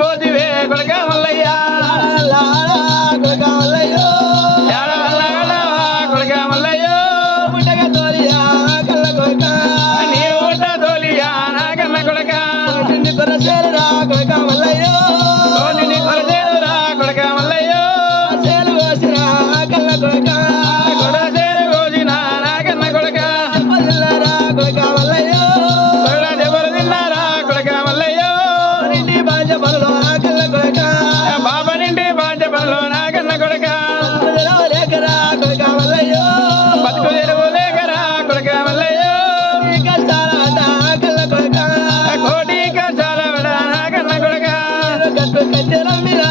మోదివే కొడక మల్లయ్య కొడక మల్లయ్య కొడక మల్లయ్య పుట్టక తోలియా కళ్ళ కొడక నీవు పుట్ట తోలియా నా కళ్ళ కొడక నిన్ను కొరసేరురా కొడక మల్లయ్య నిన్ను కొరసేరురా కొడక మల్లయ్య సేలు కోసిరా కళ్ళ కొడక కొడసేరు కోసినా నా కళ్ళ కొడక చెప్పదిల్లారా కొడక మల్లయ్య కొడ దెబ్బలు తిన్నారా కొడక మల్లయ్య నిండి బాజ పనులు నా కళ్ళ కొడక బాబా నిండి బాజ పనులు నా కళ్ళ కొడక లేకరా కొడక మల్లయ్య బతుకు తెరువు లేకరా కొడక మల్లయ్య కష్టాల కళ్ళ కొడక కోటి కష్టాల నా కళ్ళ కొడక కట్టు కట్టెలమ్మిరా